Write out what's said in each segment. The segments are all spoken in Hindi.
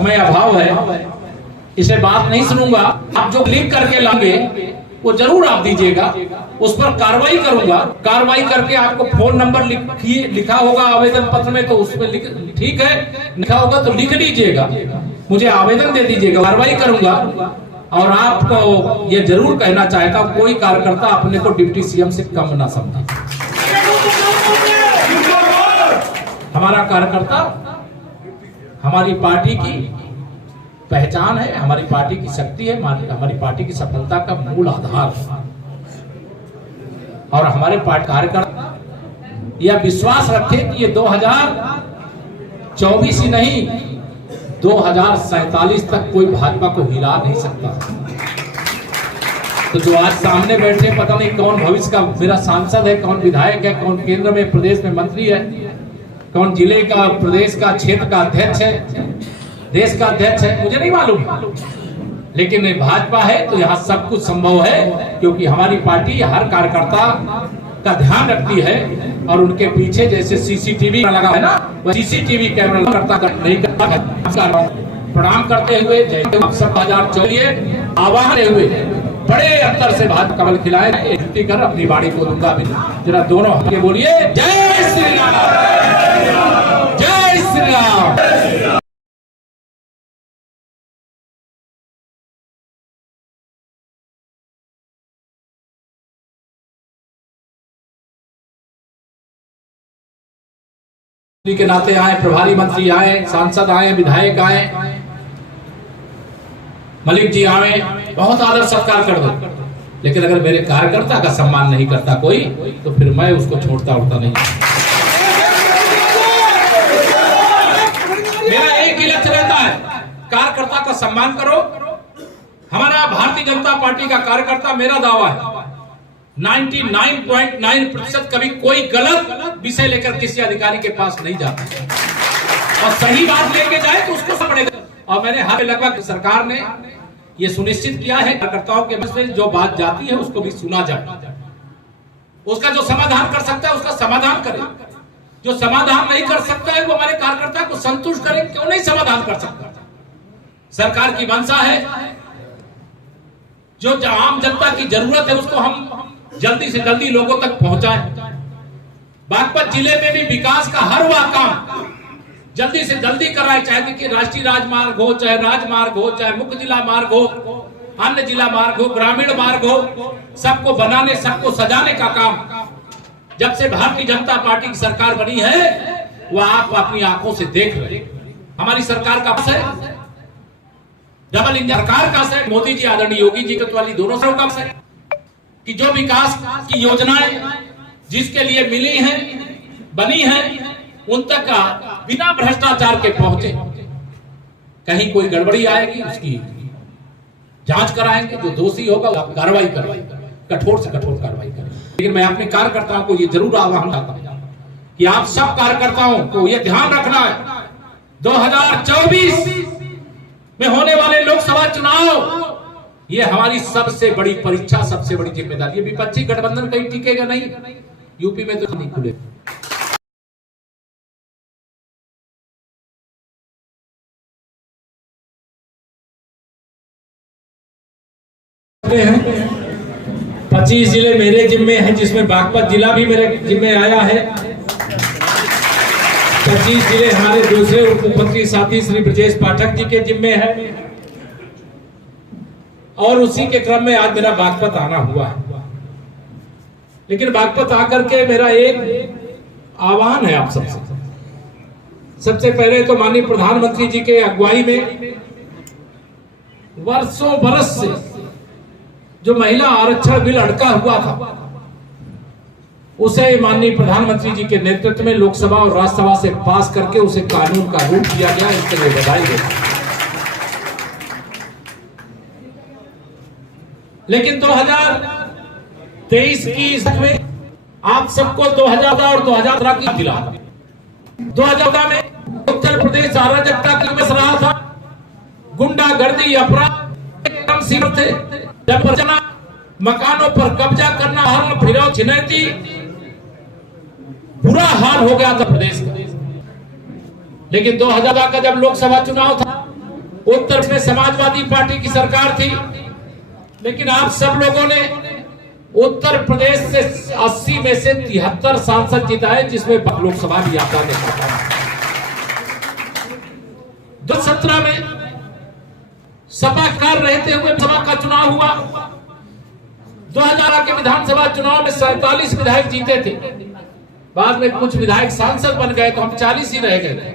समय अभाव है, इसे बात नहीं सुनूंगा। आप जो लिख करके लाएंगे वो जरूर आप दीजिएगा, उस पर कार्रवाई करूंगा। कार्रवाई करके आपको फोन नंबर लिखा होगा आवेदन पत्र में, तो उसमें ठीक है, लिखा होगा तो लिख लीजिएगा, मुझे आवेदन दे दीजिएगा, कार्रवाई करूंगा। और आपको ये जरूर कहना चाहता हूं, कोई कार्यकर्ता अपने को डिप्टी सीएम से कम ना समझे। हमारा कार्यकर्ता हमारी पार्टी की पहचान है, हमारी पार्टी की शक्ति है, हमारी पार्टी की सफलता का मूल आधार है। और हमारे पार्टी कार्यकर्ता यह विश्वास रखे कि ये 2024 ही नहीं, 2047 तक कोई भाजपा को हिला नहीं सकता। तो जो आज सामने बैठे, पता नहीं कौन भविष्य का मेरा सांसद है, कौन विधायक है, कौन केंद्र में प्रदेश में मंत्री है, कौन जिले का, प्रदेश का, क्षेत्र का अध्यक्ष है, देश का अध्यक्ष है, मुझे नहीं मालूम। लेकिन भाजपा है तो यहाँ सब कुछ संभव है, क्योंकि हमारी पार्टी हर कार्यकर्ता का ध्यान रखती है। और उनके पीछे जैसे सीसीटीवी लगा है ना, वो सीसीटीवी कैमरा नहीं करता। प्रणाम करते हुए सब 2024 आह्वान हुए बड़े अंतर से भाजपा कमल खिलाए कर अपनी बाड़ी को दूंगा। जरा दोनों हाथ के बोलिए, जय श्री राम, जय श्री राम। के नाते आए, प्रभारी मंत्री आए, सांसद आए, विधायक आए, मलिक जी आए, बहुत आदर सत्कार कर दो। लेकिन अगर मेरे कार्यकर्ता का सम्मान नहीं करता कोई, तो फिर मैं उसको छोड़ता उड़ता नहीं। मेरा एक ही लक्ष्य रहता है, कार्यकर्ता का सम्मान करो। हमारा भारतीय जनता पार्टी का कार्यकर्ता, मेरा दावा है 99.9% कभी कोई गलत विषय लेकर किसी अधिकारी के पास नहीं जाता, और सही बात लेके जाए तो उसको पड़ेगा। और मैंने हर लगभग सरकार ने ये सुनिश्चित किया है, कार्यकर्ताओं के बीच में जो बात जाती है उसको भी सुना जाए, उसका जो समाधान कर सकता है उसका समाधान करे, जो समाधान नहीं कर सकता है वो हमारे कार्यकर्ता को संतुष्ट करे। क्यों नहीं समाधान कर सकता? सरकार की मंशा है जो आम जनता की जरूरत है उसको हम जल्दी से जल्दी लोगों तक पहुंचाएं। बागपत जिले में भी विकास का हर वह काम जल्दी से जल्दी कराए, चाहे कि राष्ट्रीय राजमार्ग हो, चाहे राजमार्ग हो, चाहे मुख्य जिला मार्ग हो, अन्य जिला मार्ग हो, ग्रामीण मार्ग हो, सबको बनाने, सबको सजाने का काम जब से भारतीय जनता पार्टी की सरकार बनी है वह आप अपनी आंखों से देख रहे। हमारी सरकार का है डबल इंजन सरकार का है, मोदी जी, आदरणीय योगी जी वाली दोनों सरकार का है कि जो विकास की योजनाएं जिसके लिए मिली हैं, बनी हैं, उन तक बिना भ्रष्टाचार के पहुंचे। कहीं कोई गड़बड़ी आएगी उसकी जांच कराएंगे, जो दोषी होगा कार्रवाई करेंगे, कठोर से कठोर कार्रवाई करेंगे। लेकिन मैं अपने कार्यकर्ताओं को ये जरूर आह्वान करता हूं कि आप सब कार्यकर्ताओं को ये ध्यान रखना है, 2024 में होने वाले लोकसभा चुनाव ये हमारी सबसे बड़ी परीक्षा, सबसे बड़ी जिम्मेदारी। ये विपक्षी गठबंधन कहीं टिकेगा नहीं, यूपी में तो नहीं खुले। हैं 25 जिले मेरे जिम्मे हैं, जिसमें बागपत जिला भी मेरे जिम्मे आया है। 25 जिले हमारे दूसरे उप मुख्यमंत्री साथी श्री ब्रजेश पाठक जी के जिम्मे है, और उसी के क्रम में आज मेरा बागपत आना हुआ है। लेकिन बागपत आकर के मेरा एक आह्वान है आप सबसे। सबसे पहले तो माननीय प्रधानमंत्री जी के अगुवाई में वर्षों बरस से जो महिला आरक्षण बिल अटका हुआ था, उसे माननीय प्रधानमंत्री जी के नेतृत्व में लोकसभा और राज्यसभा से पास करके उसे कानून का रूप दिया गया। इसके लिए बधाई देता हूं। लेकिन 2023 की में आप सबको 2014 और 2013 की दिला। 2014 में उत्तर प्रदेश अराजकता की में रहा था, गुंडागर्दी, अपराध कम सीमित थे, मकानों पर कब्जा करना, हर फिरौती, छिनैती, बुरा हाल हो गया था प्रदेश का। लेकिन 2000 का जब लोकसभा चुनाव था, उत्तर प्रदेश में समाजवादी पार्टी की सरकार थी, लेकिन आप सब लोगों ने उत्तर प्रदेश से 80 में से 73 सांसद जिताए, जिसमें लोकसभा भी आता देखा। 2017 में सपा कार रहते हुए सभा का चुनाव हुआ। 2000 के विधानसभा चुनाव में 47 विधायक जीते थे। बाद में कुछ विधायक सांसद बन गए तो हम 40 ही रह गए,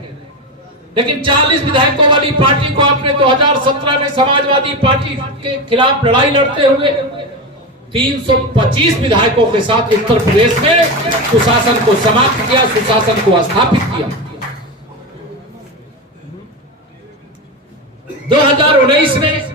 लेकिन 40 विधायकों वाली पार्टी को आपने 2017 में समाजवादी पार्टी के खिलाफ लड़ाई लड़ते हुए 325 विधायकों के साथ उत्तर प्रदेश में सुशासन को समाप्त किया, सुशासन को स्थापित किया। 2019 में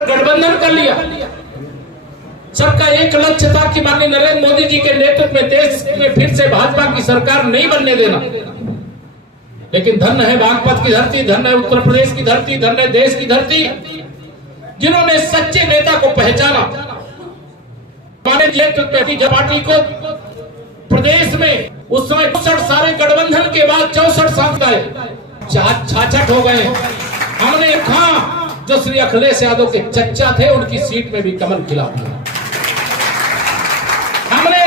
गठबंधन कर लिया। सबका एक लक्ष्य था कि माननीय नरेंद्र मोदी जी के नेतृत्व में देश में फिर से भाजपा की सरकार नहीं बनने देना। लेकिन धन्य है बागपत की धरती, धन्य है उत्तर प्रदेश की धरती, धन्य है देश की धरती, जिन्होंने सच्चे नेता को पहचाना। पार्टी को प्रदेश में उस समय 64 सारे गठबंधन के बाद 64 सांसद आए, 66 हो गए। हमने कहा जो श्री अखिलेश यादव के चच्चा थे उनकी सीट में भी कमल खिला दिया। हमने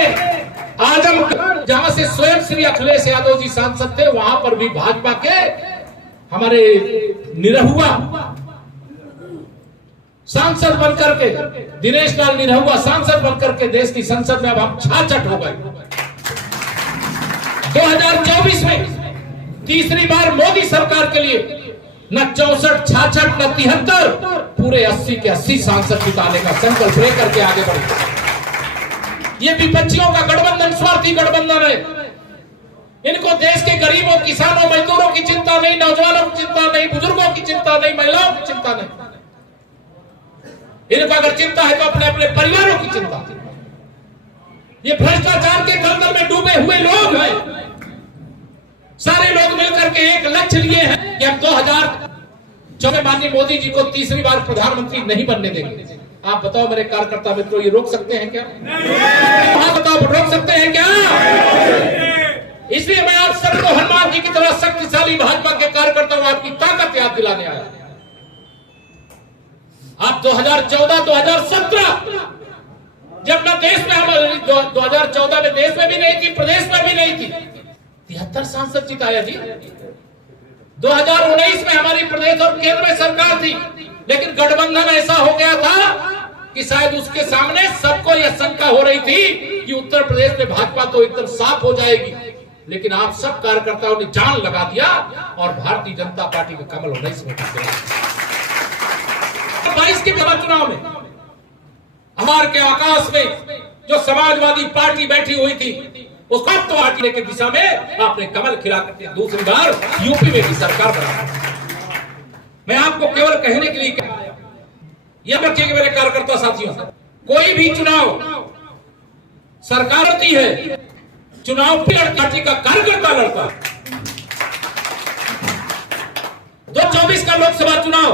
आजमगढ़ जहां से स्वयं श्री अखिलेश यादव जी सांसद थे, वहां पर भी भाजपा के हमारे निरहुआ सांसद बनकर के, दिनेश लाल निरहुआ सांसद बनकर के देश की संसद में अब हम 66 हो गए। 2024 में तीसरी बार मोदी सरकार के लिए न 64, 66, न 73, पूरे 80 के 80 सांसद जिताने का संकल्प लेकर के आगे बढ़े। ये विपक्षियों का गठबंधन स्वार्थी गठबंधन है। इनको देश के गरीबों, किसानों, मजदूरों की चिंता नहीं, नौजवानों की चिंता नहीं, बुजुर्गों की चिंता नहीं, महिलाओं की चिंता नहीं। इनको अगर चिंता है तो अपने अपने परिवारों की चिंता। ये भ्रष्टाचार के दलदल में डूबे हुए लोग हैं। सारे लोग मिलकर के एक लक्ष्य लिए हैं कि हम 2014 माननीय मोदी जी को तीसरी बार प्रधानमंत्री नहीं बनने देंगे। आप बताओ मेरे कार्यकर्ता मित्रों, ये रोक सकते हैं क्या? हाँ बताओ, रोक सकते हैं क्या? इसलिए मैं आप सबको हनुमान जी की तरह शक्तिशाली भाजपा के कार्यकर्ताओं आपकी ताकत याद दिलाने आया। आप 2014, 2017 जब न देश में, हम 2014 में देश में भी नहीं थी, प्रदेश में भी नहीं थी, 73 सांसद जिताया जी। 2019 में हमारी प्रदेश और केंद्र में सरकार थी, लेकिन गठबंधन ऐसा हो गया था कि शायद उसके सामने सबको यह शंका हो रही थी कि उत्तर प्रदेश में भाजपा तो एकदम साफ हो जाएगी। लेकिन आप सब कार्यकर्ताओं ने जान लगा दिया और भारतीय जनता पार्टी के कमल 19 में 22 के चुनाव में हमारे के आकाश में जो समाजवादी पार्टी बैठी हुई थी, उसको पार्टी के दिशा में आपने कमल खिला करके दूसरी बार यूपी में भी सरकार बना। मैं आपको केवल कहने के लिए कहा, यह बच्चे के मेरे कार्यकर्ता साथियों, कोई भी चुनाव सरकार होती है, चुनाव पार्टी का कार्यकर्ता लड़ता। 2024 का लोकसभा चुनाव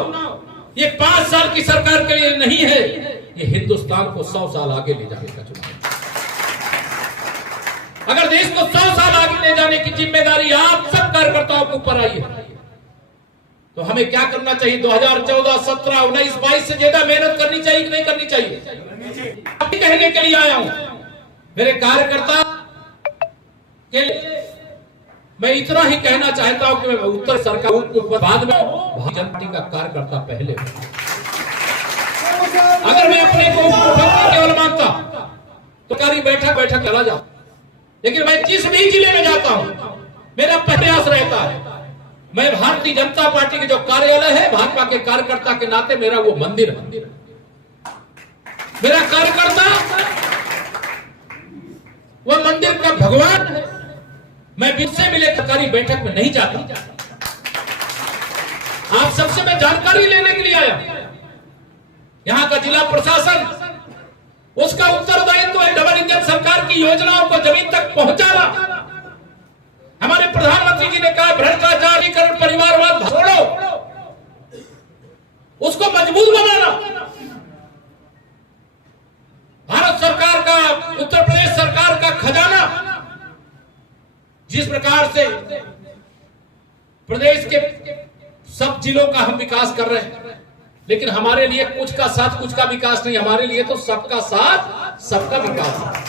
ये 5 साल की सरकार के लिए नहीं है, ये हिंदुस्तान को 100 साल आगे ले जाने का चुनाव। अगर देश को 100 साल आगे ले जाने की जिम्मेदारी आप सब कार्यकर्ताओं के ऊपर आई है, तो हमें क्या करना चाहिए? 2014, 17, 19, 22 से ज्यादा मेहनत करनी चाहिए कि नहीं करनी चाहिए? कहने के लिए आया हूं मेरे कार्यकर्ता के लिए। मैं इतना ही कहना चाहता हूं कि मैं उत्तर सरकार के ऊपर बाद में भारतीय जनता पार्टी का कार्यकर्ता पहले। अगर मैं अपने को केवल मानता तो कारी बैठक चला जाता, लेकिन मैं जिस भी जिले में जाता हूं मेरा प्रयास रहता है, मैं भारतीय जनता पार्टी के जो कार्यालय है, भाजपा के कार्यकर्ता के नाते मेरा वो मंदिर है। मेरा कार्यकर्ता वो मंदिर का भगवान है। मैं बिल्कुल मिले सरकारी बैठक में नहीं जाता। आप सबसे मैं जानकारी लेने के लिए आया। यहां का जिला प्रशासन, उसका उत्तरदायित्व है डबल इंजन सरकार की योजनाओं को जमीन तक पहुंचाना। हमारे प्रधानमंत्री जी ने कहा भ्रष्टाचारीकरण, परिवारवाद छोड़ो। उसको मजबूत बनाना। भारत सरकार का, उत्तर प्रदेश सरकार का खजाना जिस प्रकार से प्रदेश के सब जिलों का हम विकास कर रहे हैं, लेकिन हमारे लिए कुछ का साथ कुछ का विकास नहीं, हमारे लिए तो सबका साथ सबका विकास है।